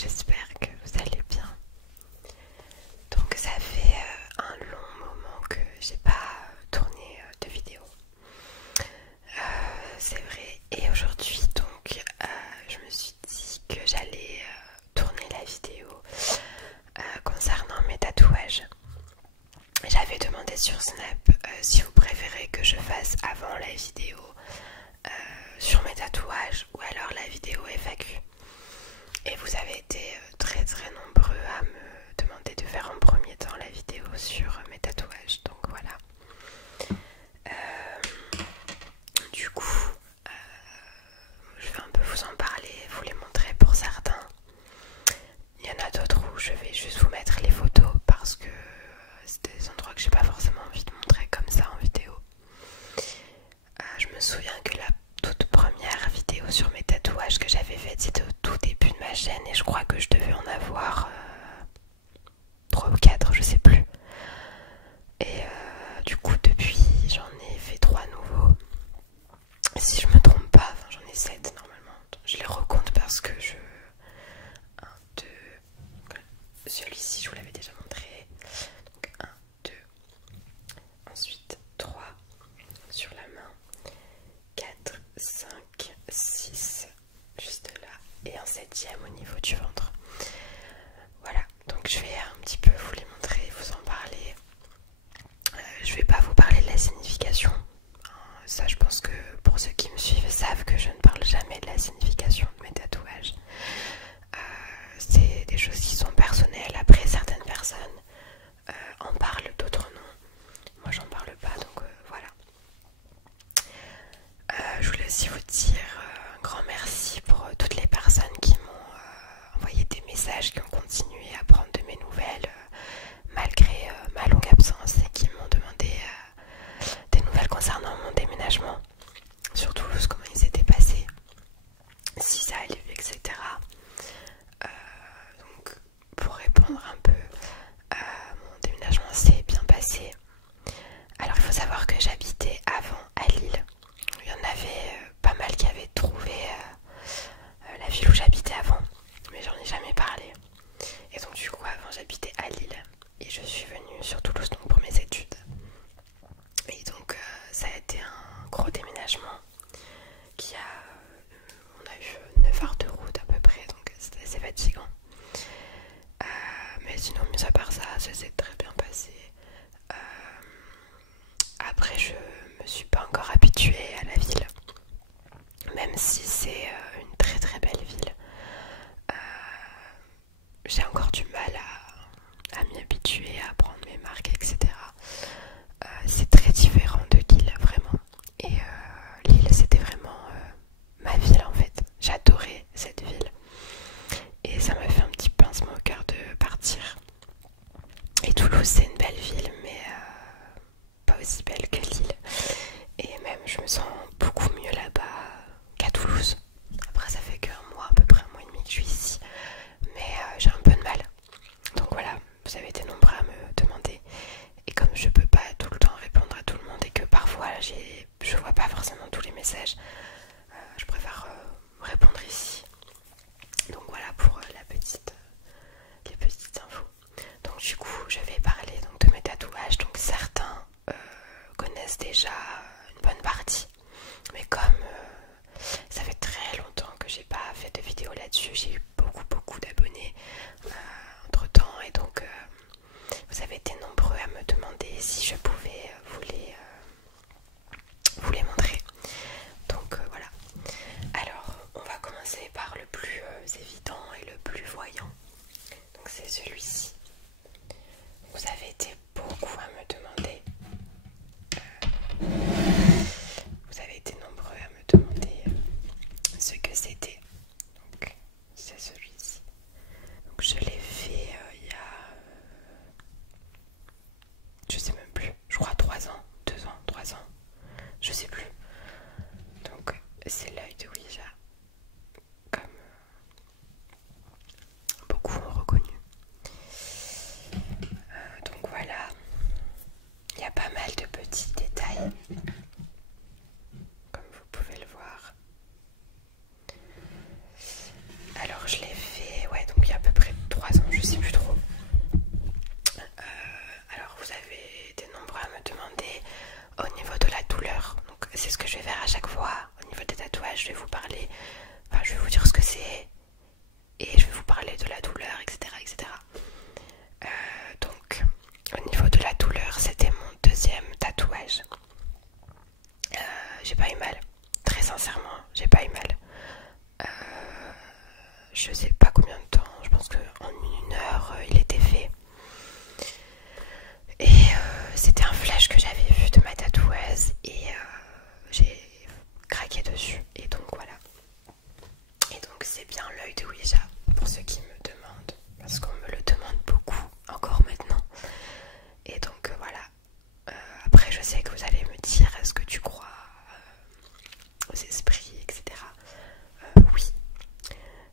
j'espère que vous allez bien. Donc ça fait un long moment que j'ai pas tourné de vidéo. C'est vrai, et aujourd'hui donc je me suis dit que j'allais tourner la vidéo concernant mes tatouages. J'avais demandé sur Snap si vous préférez que je fasse avant la vidéo sur mes tatouages ou alors la vidéo FAQ. Et vous avez été très nombreux à me demander de faire en premier temps la vidéo sur mes tatouages. Donc voilà. Du coup, je vais un peu vous en parler, vous les montrer pour certains. Il y en a d'autres où je vais juste vous mettre les photos parce que c'est des endroits que j'ai pas forcément envie de montrer comme ça en vidéo. Je me souviens que la toute première vidéo sur mes tatouages que j'avais faite, c'était au tout début de ma chaîne et je crois que je devais en avoir 3 ou 4, je sais plus. Et du coup depuis j'en ai fait 3 nouveaux. Si je me trompe pas, enfin j'en ai 7 normalement. Je les recompte parce que je... 1, 2... Celui-ci je vous l'avais déjà montré. Donc 1, 2... Ensuite 3 sur la main. 4, 5, 6 juste là. Et un 7e au niveau du ventre. Voilà, donc je vais un petit peu vous les montrer, vous en parler. Je vais pas vous parler de la signification. Ça je pense que pour ceux qui me suivent savent que je ne parle jamais de la signification de mes tatouages. C'est des choses qui sont personnelles. Après certaines personnes en parlent, d'autres non. Moi j'en parle pas, donc voilà. Je voulais aussi vous dire un grand merci pour toutes les personnes qui m'ont envoyé des messages, qui ont continué à prendre de mes nouvelles malgré ma longue absence et qui m'ont demandé des nouvelles concernant mon déménagement sur Toulouse, comment il s'était passé, si ça allait, etc. Donc pour répondre un peu, mon déménagement s'est bien passé. Alors il faut savoir que j'habitais avant à Lille. Il y en avait pas mal qui avaient trouvé la ville où j'habitais avant, mais j'en ai jamais parlé. Et donc du coup avant j'habitais à Lille et je suis venue sur Toulouse donc pour mes études. Et donc ça a été un gros déménagement qui a... on a eu 9 heures de route à peu près, donc c'était assez fatigant. Mais sinon mis à part ça, ça s'est très bien passé. Après je me suis pas encore habituée à la ville, même si c'est une très belle ville. J'ai encore du mal à m'y habituer, à prendre mes marques, etc. C'est très différent de Lille, vraiment. Et Lille, c'était vraiment ma ville en fait. J'adorais cette ville. Et ça m'a fait un petit pincement au cœur de partir. Et Toulouse, c'est une belle ville, mais pas aussi belle que Lille. Et même, je me sens beaucoup mieux là-bas qu'à Toulouse. Après, ça fait qu'un mois, à peu près un mois et demi que je suis ici. Mais j'ai un peu de mal. Donc voilà, vous avez été nombreux à me demander. Et comme je peux pas tout le temps répondre à tout le monde et que parfois je vois pas forcément tous les messages, je préfère répondre ici. Donc voilà pour les petites infos. Donc du coup je vais parler donc, de mes tatouages. Donc certains connaissent déjà une bonne partie. Mais comme ça fait très longtemps que j'ai pas fait de vidéo là-dessus, j'ai eu beaucoup d'abonnés entre temps et donc vous avez été nombreux à me demander si je pouvais vous les montrer. Donc voilà. Alors on va commencer par le plus évident et le plus voyant. Donc c'est celui-ci. Vous avez été beaucoup à me demander. Vous avez été nombreux à me demander ce que c'était. Donc c'est celui-ci. Donc je l'ai fait il y a... je sais même plus. Je crois 3 ans. 2 ans, 3 ans. Je sais plus. Donc c'est l'œil de Ouija. Comme beaucoup ont reconnu. Donc voilà. enfin je vais vous dire ce que c'est et je vais vous parler de la douleur, etc. etc. Donc au niveau de la douleur, c'était mon deuxième tatouage. J'ai pas eu mal, très sincèrement, j'ai pas eu mal. Je sais pas combien de temps, je pense qu'en 1 heure il était fait. Et c'était un flash que j'avais vu de ma tatoueuse et j'ai craqué dessus. Et donc voilà. Et donc c'est bien l'œil de Ouija pour ceux qui me demandent, parce qu'on me le demande beaucoup encore maintenant. Et donc voilà. Après je sais que vous allez me dire est-ce que tu crois aux esprits, etc. Oui,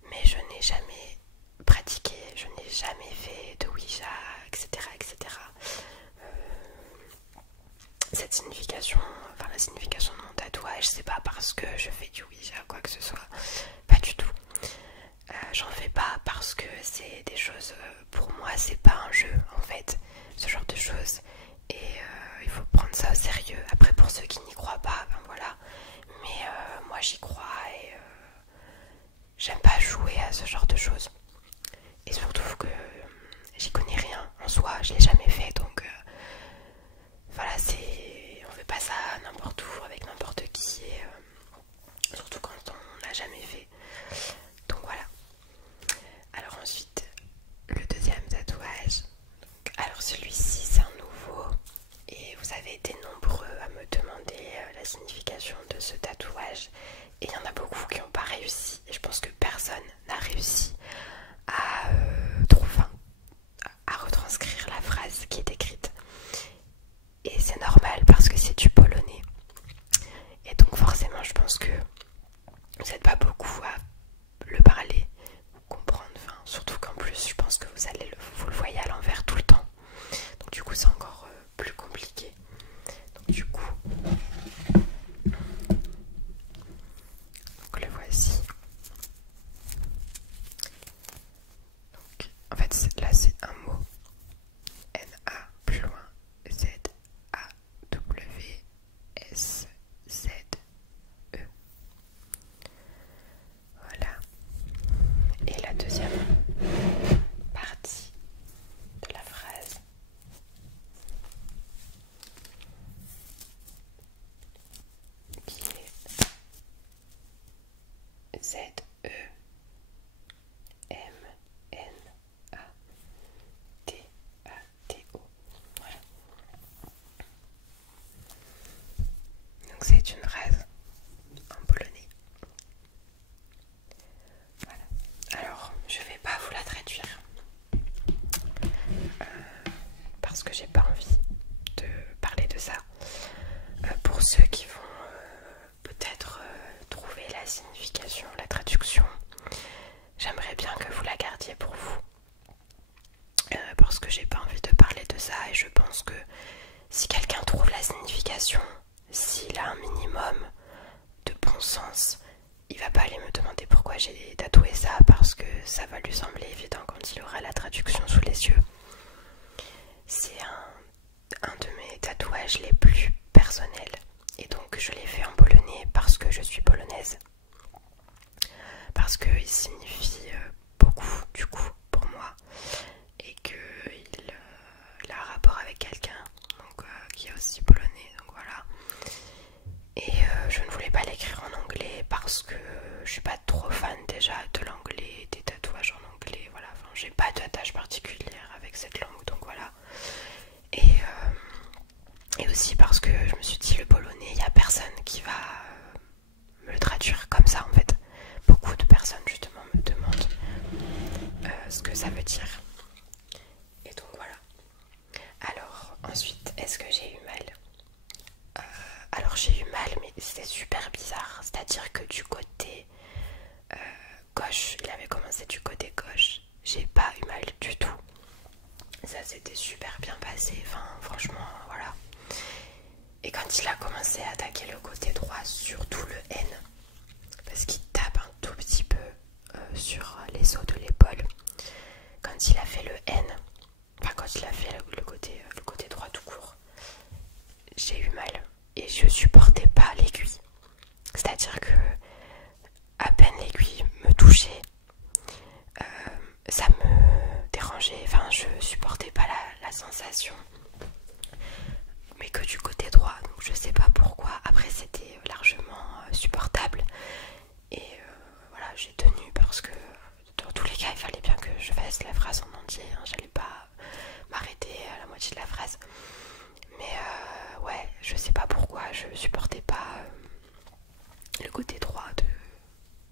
mais je n'ai jamais pratiqué, je n'ai jamais fait de Ouija, etc. etc. Cette signification, enfin la signification de mon tatouage, c'est pas parce que je fais du Ouija quoi que ce soit, pas du tout. J'en fais pas parce que c'est des choses, pour moi c'est pas un jeu en fait, ce genre de choses. Et il faut prendre ça au sérieux. Après pour ceux qui n'y croient pas, ben voilà. Mais moi j'y crois et j'aime pas jouer à ce genre de choses. Et surtout que j'y connais rien en soi, je l'ai jamais fait donc voilà, on fait pas ça n'importe où avec n'importe qui et surtout quand on n'a jamais fait. Donc voilà. Alors ensuite, le deuxième tatouage. Alors celui-ci c'est un nouveau et vous avez été nombreux à me demander la signification de ce tatouage et il y en a beaucoup qui n'ont pas réussi et je pense que personne n'a réussi à trouver, à retranscrire la phrase qui est écrite. Et c'est normal parce que c'est du polonais. Et donc forcément je pense que vous n'êtes pas beaucoup à le parler ou comprendre. Enfin, surtout qu'en plus je pense que vous le voyez à l'envers tout le temps. Donc du coup c'est encore plus compliqué. Donc du coup, donc le voici. Donc en fait là c'est un mot. N-A plus loin. Z-A-W-S-Z-E. Voilà. Et la deuxième partie de la phrase qui est Z-E-M-N-A-T-A-T-O. Voilà. Donc c'est une phrase en polonais. Voilà. Alors je vais pas vous la traduire parce que j'ai pas envie de parler de ça. Pour ceux qui vont peut-être trouver la signification, la traduction, j'aimerais bien que vous la gardiez pour vous. Parce que j'ai pas envie de parler de ça et je pense que si quelqu'un trouve la signification, s'il a un minimum de bon sens, il va pas aller me demander pourquoi j'ai tatoué ça parce que ça va lui sembler évident quand il aura la traduction sous les yeux. C'est un de mes tatouages les plus personnels et donc je l'ai fait en polonais parce que je suis polonaise. Parce qu'il signifie beaucoup du coup pour moi et qu'il a un rapport avec quelqu'un qui est aussi polonais, donc voilà. Et je ne voulais pas l'écrire en anglais parce que je suis pas trop fan déjà de l'anglais, des tatouages en anglais, voilà. Enfin, j'ai pas d'attache particulière avec cette langue, donc voilà. Et aussi parce que je me suis dit le polonais, il n'y a personne qui va me le traduire comme ça en fait. Beaucoup de personnes justement me demandent ce que ça veut dire. Et donc voilà. Alors ensuite, est-ce que j'ai eu mal? Alors j'ai eu mal mais c'était super bizarre. C'est-à-dire que du côté gauche, il avait commencé du côté gauche. J'ai pas eu mal du tout. Ça s'était super bien passé. Enfin franchement voilà. Et quand il a commencé à attaquer le côté droit, surtout le N, parce qu'il tape un tout petit peu sur les os de l'épaule, quand il a fait le N, enfin quand il a fait le côté droit tout court, j'ai eu mal et je supportais pas l'aiguille. C'est-à-dire que à prononce la phrase en entier, hein, j'allais pas m'arrêter à la moitié de la phrase. Mais ouais, je sais pas pourquoi, je supportais pas le côté droit de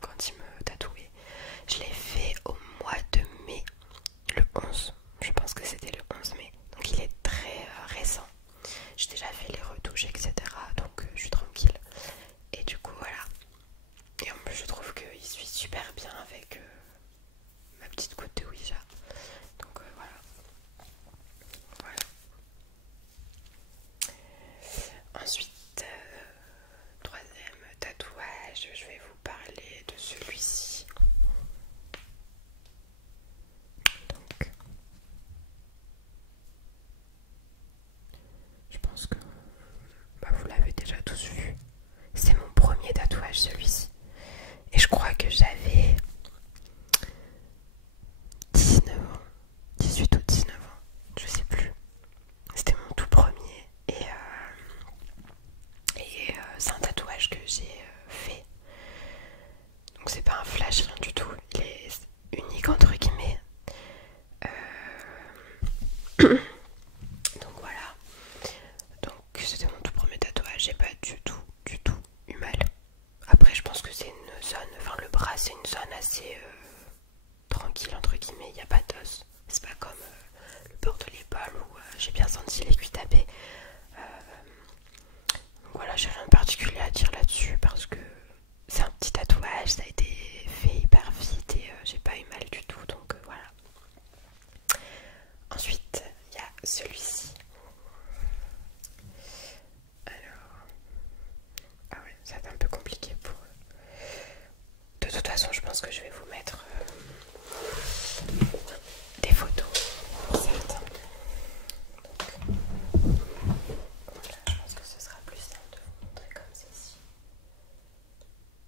quand il me tatouait. Je l'ai fait au mois de mai, le 11, je pense que c'était le 11 mai, donc il est très récent. J'ai déjà fait les retouches, etc. Donc je suis tranquille. Et du coup, voilà. Et en plus, je trouve qu'il suit super bien avec ma petite goutte de Ouija. Donc voilà. Voilà. Ensuite, troisième tatouage, je vais vous parler de celui-ci. Donc, je pense que vous l'avez déjà tous vu. C'est mon premier tatouage, celui-ci. Et je crois que j'avais 19 ans, 18 ou 19 ans, je sais plus. C'était mon tout premier. Et c'est un tatouage que j'ai fait. Donc c'est pas un flash, rien du tout. Il est unique entre guillemets. Donc voilà. Donc c'était mon tout premier tatouage. J'ai pas du tout eu mal. Après je pense que c'est une zone, enfin le bras c'est une zone assez tranquille entre guillemets. Il n'y a pas d'os. C'est pas comme le bord de l'épaule où j'ai bien senti l'aiguille taper. Voilà, j'ai rien de particulier à dire là-dessus parce que c'est un petit tatouage, ça a été fait hyper vite et j'ai pas eu mal du tout, donc voilà. Ensuite, il y a celui-ci. Alors, ah ouais, ça va être un peu compliqué pour eux. De toute façon, je pense que je vais vous mettre des photos, certes. Donc, voilà, je pense que ce sera plus simple de vous montrer comme ceci.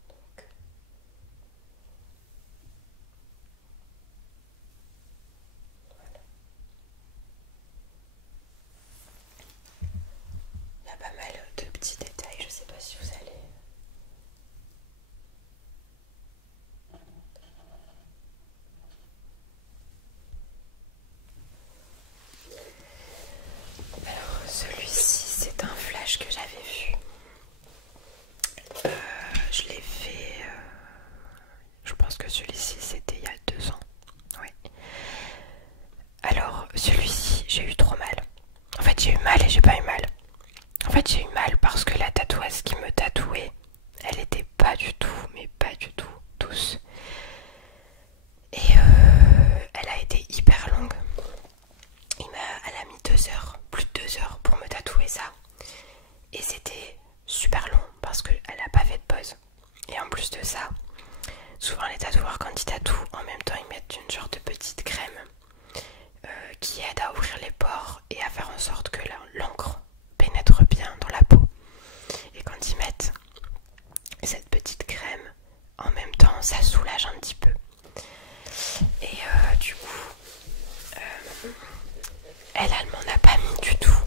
Donc, voilà. Il y a pas mal de petits détails, je sais pas si vous allez... Alors celui-ci c'est un flash que j'avais vu. Je l'ai fait... je pense que celui-ci c'était il y a 2 ans. Oui. Alors celui-ci j'ai eu trop mal. En fait j'ai eu mal et j'ai pas eu mal. En fait j'ai eu mal parce que la tatoueuse qui me tatouait, elle était pas du tout, mais pas du tout douce. Et elle a été hyper longue. Elle a mis 2 heures, plus de 2 heures pour me tatouer ça. Et c'était super long parce qu'elle n'a pas fait de pause. Et en plus de ça, souvent les tatoueurs quand ils tatouent, en même temps ils mettent une genre de petite crème qui aide à ouvrir les pores et à faire en sorte que l'encre pénètre bien dans la peau. Et quand ils mettent cette petite crème, en même temps ça soulage un petit peu. Et du coup, elle m'en a pas mis du tout.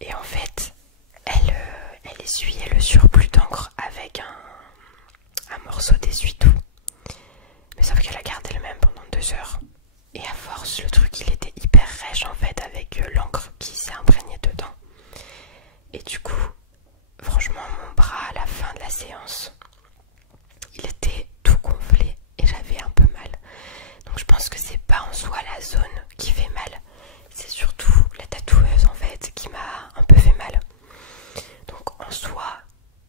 Et en fait, elle essuyait le surplus d'encre avec un morceau d'essuie-tout. Mais sauf qu'elle a gardé le même pendant 2 heures. Et à force, le truc il était hyper rêche en fait avec l'encre qui s'est imprégnée dedans. Et du coup, franchement, mon bras à la fin de la séance, il était tout gonflé et j'avais un peu mal. Donc je pense que c'est pas en soi la zone qui fait mal. C'est surtout la tatoueuse en fait qui m'a un peu fait mal. Donc en soi,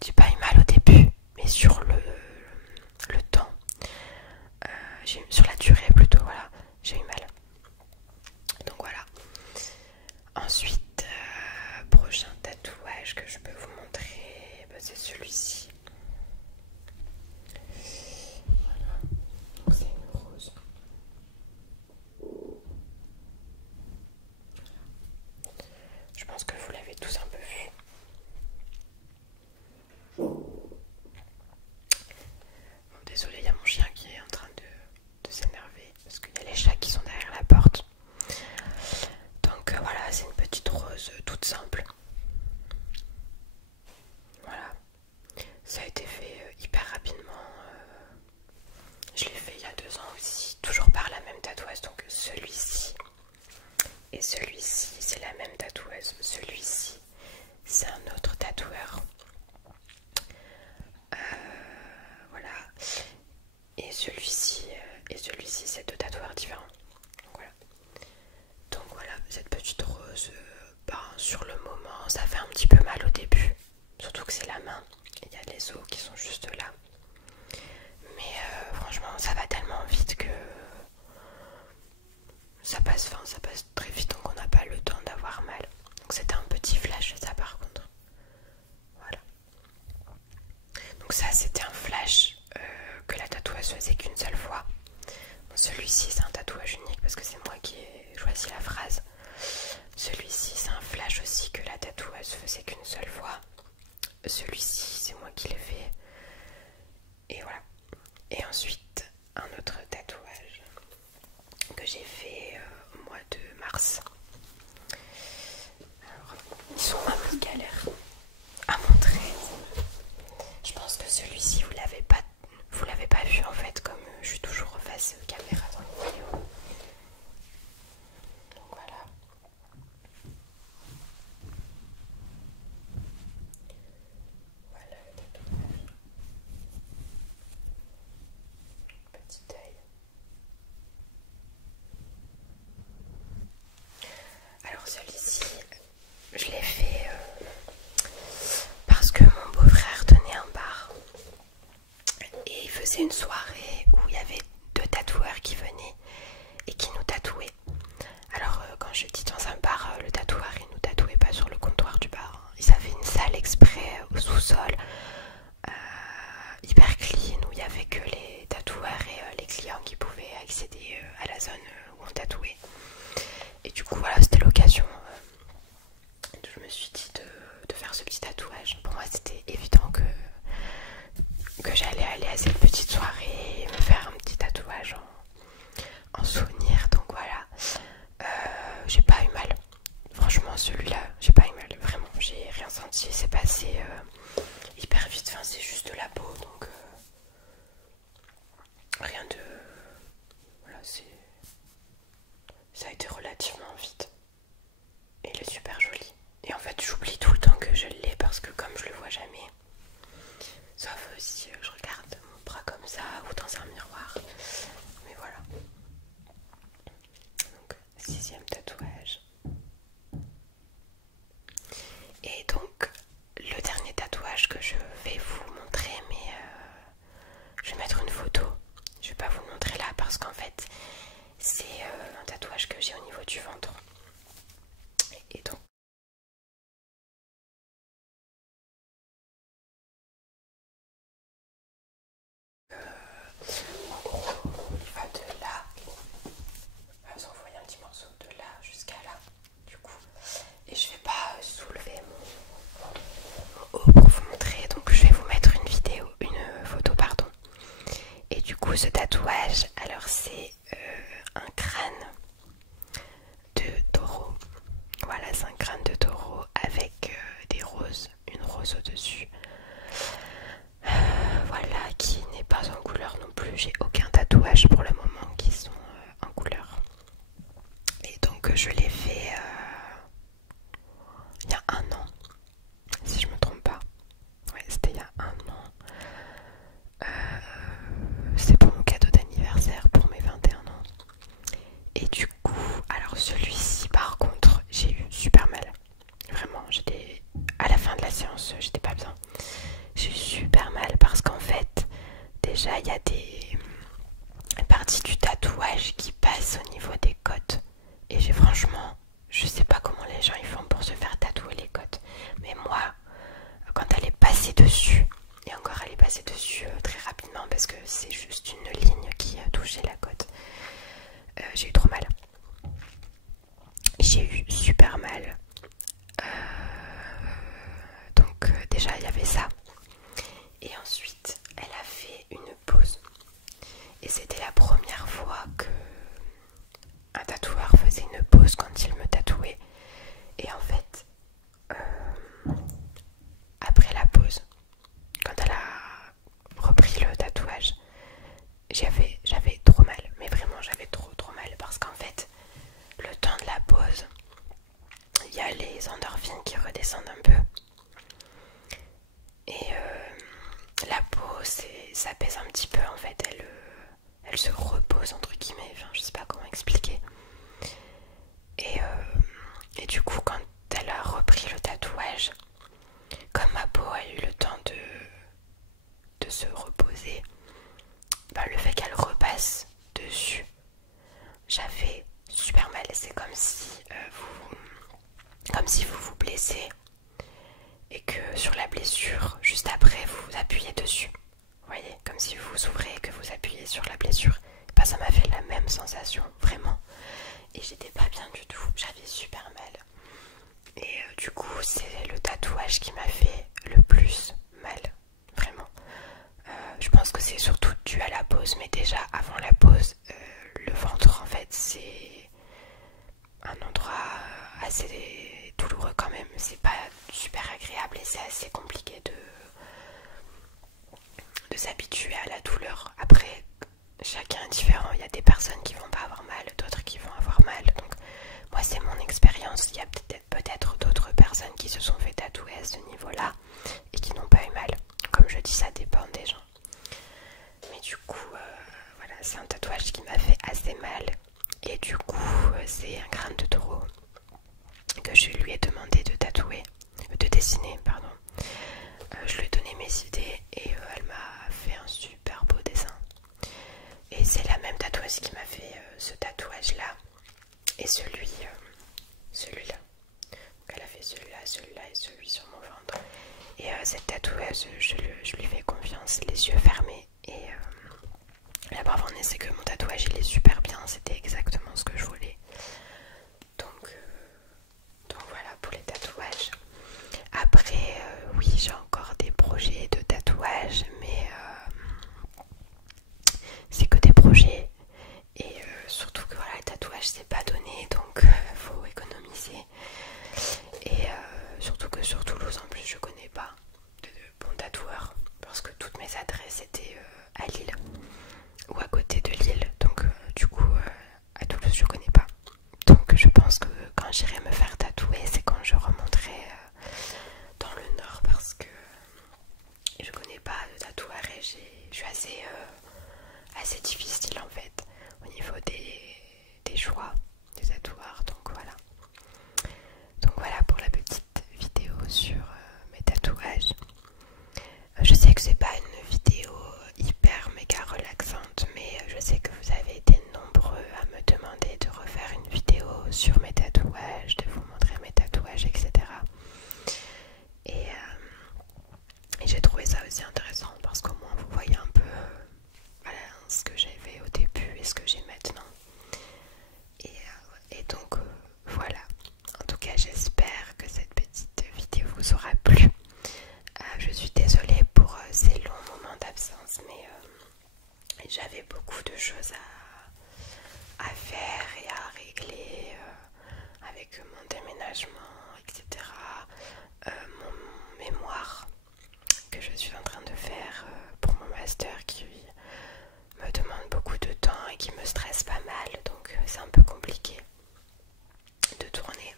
j'ai pas eu mal au début, mais sur le temps, sur la durée plutôt, voilà, j'ai eu mal. Donc voilà. Ensuite, prochain tatouage que je peux vous montrer, c'est celui-ci. Voilà. Donc c'est une rose. Je pense que vous l'avez tous un peu vu. Bon, désolé, il y a mon chien qui est en train de s'énerver parce celui-ci et celui-ci, c'est deux tatoueurs différents. Donc voilà, cette petite rose, sur le moment, ça fait un petit peu mal au début. Surtout que c'est la main. Il y a les os qui sont juste là. Mais franchement, ça va tellement vite que ça passe très vite, donc on n'a pas le temps d'avoir mal. Donc c'était un petit flash ça par contre. Voilà. Donc ça c'était un flash que la tatoueuse faisait qu'une seule fois. Bon, celui-ci c'est un tatouage unique parce que c'est moi qui ai choisi la phrase. Celui-ci c'est un flash aussi que la tatoueuse faisait qu'une seule fois. Celui-ci c'est moi qui l'ai fait. Et voilà. Et ensuite un autre tatouage que j'ai fait au mois de mars. Alors, ils sont un peu galères à montrer. Je pense que celui-ci vous l'avez pas vu en fait, comme je suis toujours face caméra dans les vidéos. Donc voilà. Voilà le tatouage. Petit œil. Alors celui-ci, je l'ai fait parce que mon beau-frère tenait un bar et il faisait une soirée où il y avait deux tatoueurs qui venaient et qui nous tatouaient. Alors quand je dis dans un bar, le tatoueur il nous tatouait pas sur le comptoir du bar. Ils avaient une salle exprès au sous-sol, hyper clean, où il y avait que les tatoueurs et les clients qui pouvaient accéder à la zone où on tatouait. Et du coup voilà, c'était l'occasion. Je me suis dit de faire ce petit tatouage. Pour moi c'était évident que j'allais aller à cette petite soirée et me faire un petit tatouage en souvenir. Donc voilà, j'ai pas eu mal. Franchement celui-là, j'ai pas eu mal. Vraiment, j'ai rien senti. C'est passé hyper vite. Enfin, c'est juste de la peau, donc rien de... Voilà, ça a été relativement vite. Et il est super joli. Et en fait, j'oublie tout le temps que je l'ai parce que comme je le vois jamais, sauf si je regarde mon bras comme ça ou dans un miroir. Mais voilà. Donc, 6e tatouage. Et donc, le dernier tatouage que je vais vous montrer, mais je vais mettre une photo. Je vais pas vous le montrer là parce qu'en fait, c'est un tatouage que j'ai au niveau du ventre. Et donc, en gros, il va de là, vous en voyez un petit morceau de là jusqu'à là, du coup. Et je vais pas soulever mon haut pour vous montrer, donc je vais vous mettre une photo, pardon. Et du coup, ce tatouage, alors c'est un crâne de taureau. Voilà, c'est un crâne de taureau avec des roses, une rose au-dessus. Voilà, qui n'est pas en couleur non plus. J'ai aucun tatouage pour le moment qui sont en couleur. Et donc je l'ai fait il y a un an, si je me trompe pas. Ouais, c'était il y a un an. C'est pour mon cadeau d'anniversaire pour mes 21 ans. Et du coup, alors celui-ci par contre, j'ai eu super mal. Vraiment, j'étais à la fin de la séance, j'étais pas bien. J'ai eu super mal parce qu'en fait, déjà il y a des parties du tatouage qui passent au niveau des côtes. Et franchement, je sais pas comment les gens ils font pour se faire tatouer les côtes. Mais moi, quand elle est passée dessus, et encore elle est passée dessus très rapidement parce que c'est juste une ligne qui a touché la côte, j'ai eu trop mal. J'ai eu super mal. Donc déjà il y avait ça. Et ensuite elle a fait une pause. Et c'était la première fois que un tatoueur faisait une pause quand il me tatouait. Et en fait, après la pause, quand elle a repris le tatouage, j'avais trop mal. Mais vraiment j'avais trop mal parce qu'en fait, le temps de la pause, il y a les endorphines qui redescendent un peu. Et la peau, ça pèse un petit peu en fait. elle se repose entre guillemets, enfin je sais pas comment expliquer. Et du coup quand elle a repris le tatouage, comme ma peau a eu le temps de se reposer, bah, le fait qu'elle repasse dessus, j'avais super mal. C'est comme si vous vous blessez et que sur la blessure, juste après, vous vous appuyez dessus. Vous voyez, comme si vous vous ouvrez et que vous appuyez sur la blessure. Bah, ça m'a fait la même sensation, vraiment. Et j'étais pas bien du tout, j'avais super mal. Et du coup, c'est le tatouage qui m'a fait le plus mal, vraiment. Je pense que c'est surtout dû à la pose, mais déjà avant la pose, le ventre en fait c'est un endroit assez douloureux quand même. C'est pas super agréable et c'est assez compliqué de s'habituer à la douleur. Après, chacun est différent. Il y a des personnes qui vont pas avoir mal, d'autres qui vont avoir mal. Donc moi c'est mon expérience. Il y a peut-être d'autres personnes qui se sont fait tatouer à ce niveau-là et qui n'ont pas eu mal. Comme je dis, ça dépend des gens. Mais du coup, voilà, c'est un tatouage qui m'a fait assez mal. Et du coup, c'est un crâne de taureau que je lui ai demandé de tatouer, de dessiner, pardon. Je lui ai donné mes idées et elle m'a fait un super beau dessin. Et c'est la même tatoueuse qui m'a fait ce tatouage-là et celui-là. Donc elle a fait celui-là, celui-là et celui sur mon ventre. Et cette tatoueuse, je lui fais confiance, les yeux fermés. Et la preuve en est, c'est que mon tatouage il est super bien, c'était exactement ce que je voulais. Donc voilà pour les tatouages. Après, oui, j'ai encore des projets de tatouage, mais c'est que des projets. Et surtout que voilà, le tatouage c'est pas donné, donc faut économiser. Et surtout que sur Toulouse en plus, je connais pas de bons tatoueurs parce que toutes mes adresses étaient à Lille ou à côté de Lille, donc du coup à Toulouse je connais pas. Donc je pense que quand j'irai me faire tatouer, c'est quand je remonterai dans le nord parce que je connais pas de tatoueur et je suis assez difficile en fait au niveau des choix des tatoueurs. Donc voilà pour la petite vidéo sur mes tatouages. Je sais que c'est pas une vidéo hyper méga relaxante, mais je sais que vous avez été nombreux à me demander de refaire une vidéo sur mes tatouages, de vous montrer mes tatouages, etc. Et j'ai trouvé ça aussi intéressant parce qu'au moins vous voyez un peu voilà, ce que j'avais au début et ce que j'ai maintenant. Et donc voilà. En tout cas, j'espère que cette petite vidéo vous aura plu. Je suis désolée pour ces longs moments d'absence, mais j'avais beaucoup de choses à faire et à régler avec mon déménagement, etc. Mon mémoire que je suis en train de faire pour mon master qui me demande beaucoup de temps et qui me stresse pas mal, donc c'est un peu compliqué de tourner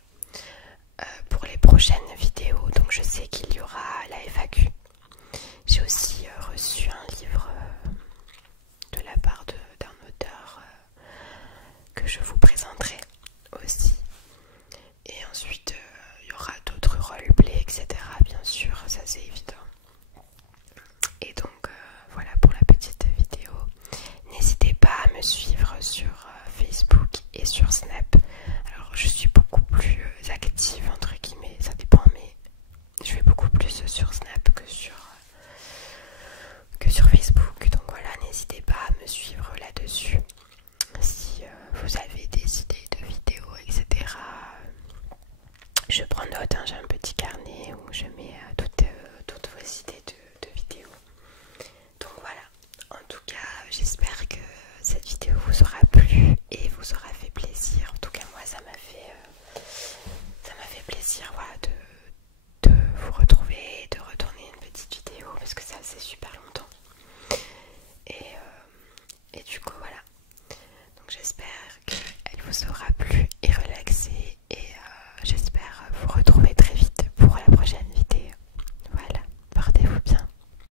pour les prochaines vidéos. Donc je sais qu'il y aura la FAQ. J'ai aussi reçu un livre de la part d'un auteur que je vous présenterai aussi. Et ensuite il y aura d'autres roleplays, etc. Bien sûr, ça c'est évident. Et donc voilà pour la petite vidéo. N'hésitez pas à me suivre sur Facebook et sur Snap. Alors je suis beaucoup plus active entre guillemets, ça dépend, mais je vais beaucoup plus sur Snap que sur Facebook. Donc voilà, n'hésitez pas à me suivre là-dessus. Si vous avez des idées de vidéos, etc. Je prends note, hein, j'ai un petit carnet où je mets toutes vos idées de vidéos. Donc voilà, en tout cas j'espère que cette vidéo vous aura plu et vous aura fait plaisir. En tout cas moi ça m'a fait plaisir voilà, de vous retrouver, de retourner une petite vidéo parce que ça faisait super longtemps. Et du coup voilà, donc j'espère qu'elle vous aura plu